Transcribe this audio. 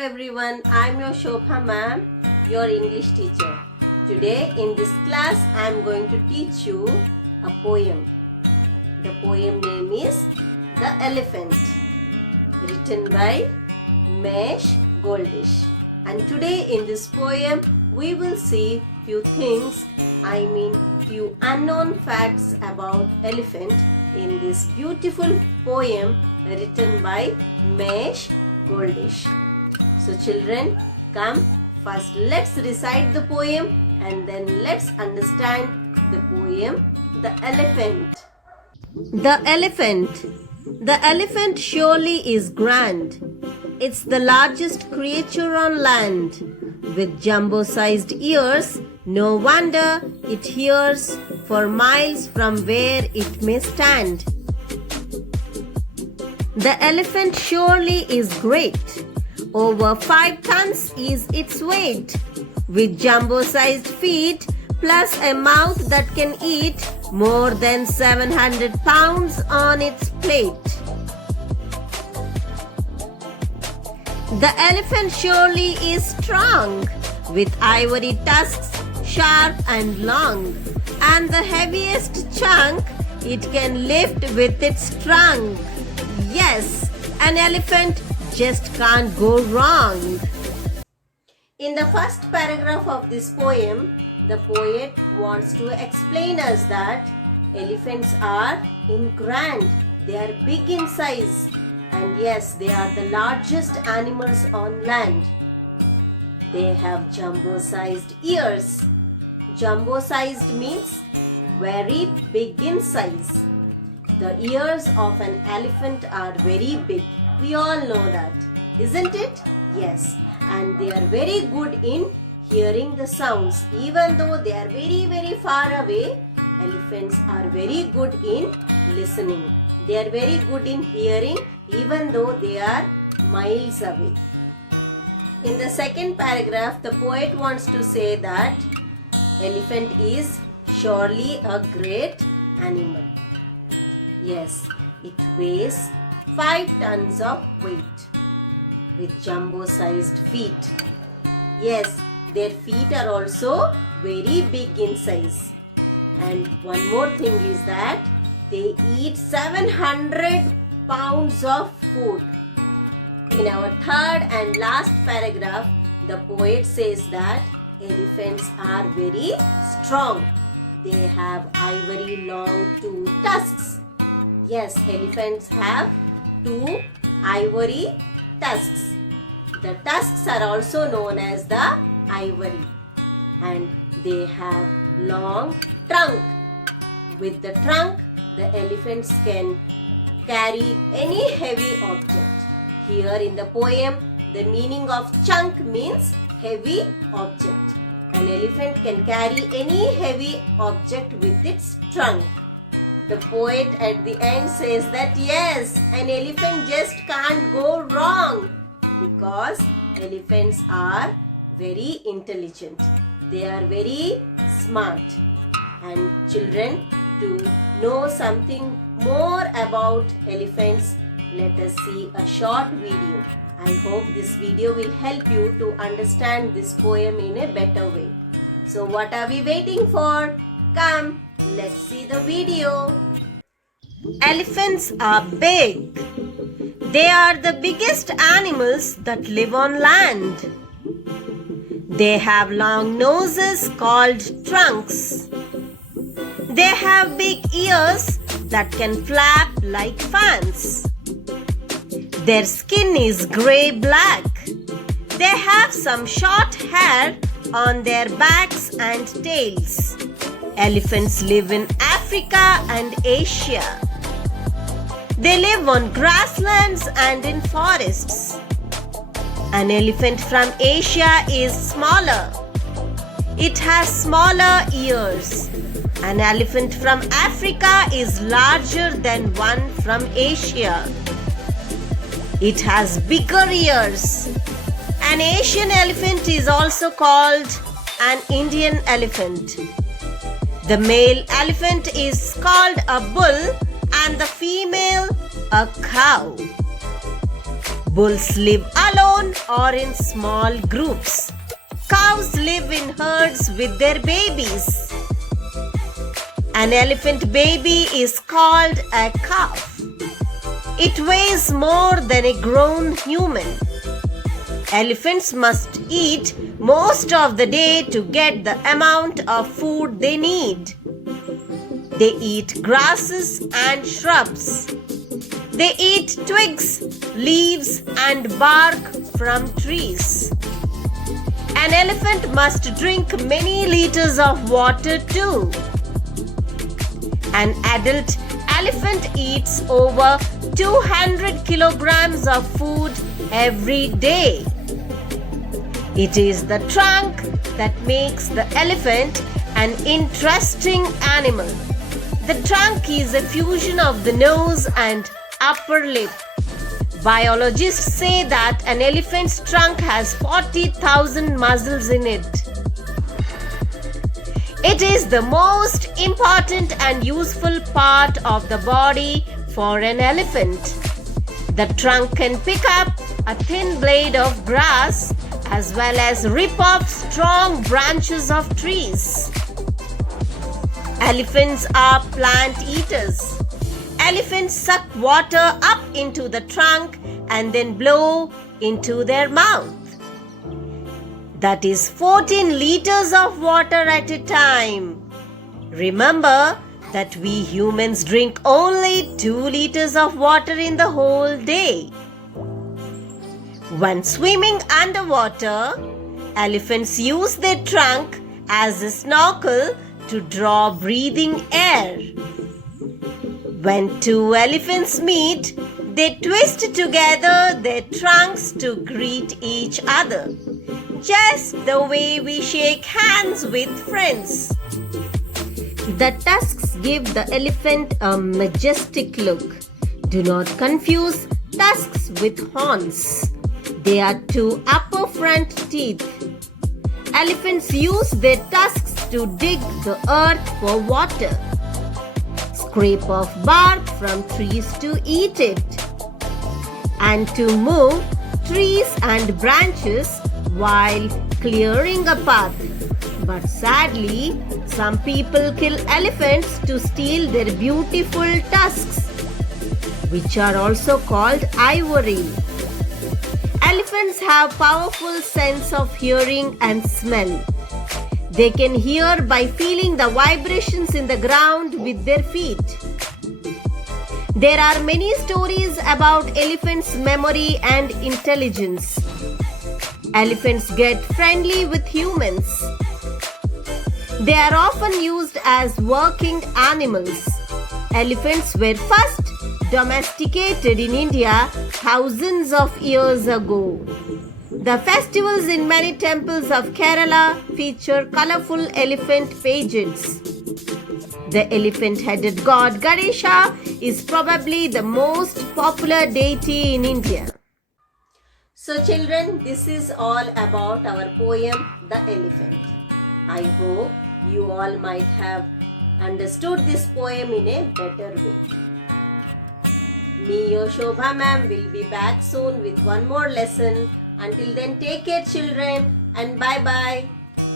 everyone, I'm your Shobha ma'am, your English teacher. Today in this class I am going to teach you a poem. The poem name is The Elephant, written by Mesh Goldish. And today in this poem we will see few things, few unknown facts about elephant in this beautiful poem written by Mesh Goldish. So children, come, first let's recite the poem and then let's understand the poem The Elephant. The elephant. The elephant surely is grand. It's the largest creature on land. With jumbo-sized ears, no wonder it hears for miles from where it may stand. The elephant surely is great. Over 5 tons is its weight. With jumbo-sized feet plus a mouth that can eat more than 700 pounds on its plate. The elephant surely is strong, with ivory tusks sharp and long, and the heaviest chunk it can lift with its trunk. Yes, an elephant just can't go wrong. In the first paragraph of this poem, the poet wants to explain us that elephants are grand, they are big in size, and yes, they are the largest animals on land. They have jumbo-sized ears. Jumbo-sized means very big in size. The ears of an elephant are very big. We all know that, isn't it? Yes, and they are very good in hearing the sounds. Even though they are very far away, elephants are very good in listening. They are very good in hearing even though they are miles away. In the second paragraph, the poet wants to say that elephant is surely a great animal. Yes, it weighs 5 tons of weight with jumbo-sized feet. Yes, their feet are also very big in size. And one more thing is that they eat 700 pounds of food. In our third and last paragraph, the poet says that elephants are very strong. They have ivory long 2 tusks. Yes, elephants have 2 ivory tusks. The tusks are also known as the ivory, and they have long trunk. With the trunk, the elephants can carry any heavy object. Here in the poem, the meaning of chunk means heavy object. An elephant can carry any heavy object with its trunk. The poet at the end says that yes, an elephant just can't go wrong because elephants are very intelligent. They are very smart. And children, to know something more about elephants, let us see a short video. I hope this video will help you to understand this poem in a better way. So what are we waiting for? Come, let's see the video. Elephants are big. They are the biggest animals that live on land. They have long noses called trunks. They have big ears that can flap like fans. Their skin is grey-black. They have some short hair on their backs and tails. Elephants live in Africa and Asia. They live on grasslands and in forests. An elephant from Asia is smaller. It has smaller ears. An elephant from Africa is larger than one from Asia. It has bigger ears. An Asian elephant is also called an Indian elephant. The male elephant is called a bull and the female a cow. Bulls live alone or in small groups. Cows live in herds with their babies. An elephant baby is called a calf. It weighs more than a grown human. Elephants must eat most of the day to get the amount of food they need. They eat grasses and shrubs. They eat twigs, leaves, and bark from trees. An elephant must drink many liters of water too. An adult elephant eats over 200 kilograms of food every day. It is the trunk that makes the elephant an interesting animal. The trunk is a fusion of the nose and upper lip. Biologists say that an elephant's trunk has 40,000 muscles in it. It is the most important and useful part of the body for an elephant. The trunk can pick up a thin blade of grass as well as rip off strong branches of trees. Elephants are plant eaters. Elephants suck water up into the trunk and then blow into their mouth. That is 14 liters of water at a time. Remember that we humans drink only 2 liters of water in the whole day. When swimming underwater, elephants use their trunk as a snorkel to draw breathing air. When two elephants meet, they twist together their trunks to greet each other, just the way we shake hands with friends. The tusks give the elephant a majestic look. Do not confuse tusks with horns. They are two upper front teeth. Elephants use their tusks to dig the earth for water, scrape off bark from trees to eat it, and to move trees and branches while clearing a path. But sadly, some people kill elephants to steal their beautiful tusks, which are also called ivory. Elephants have powerful sense of hearing and smell. They can hear by feeling the vibrations in the ground with their feet. There are many stories about elephants' memory and intelligence. Elephants get friendly with humans. They are often used as working animals. Elephants were first domesticated in India thousands of years ago. The festivals in many temples of Kerala feature colorful elephant pageants. The elephant-headed god Ganesha is probably the most popular deity in India. So children, this is all about our poem, The Elephant. I hope you all might have understood this poem in a better way. Me, your Shobha ma'am, will be back soon with one more lesson. Until then, take care children and bye-bye.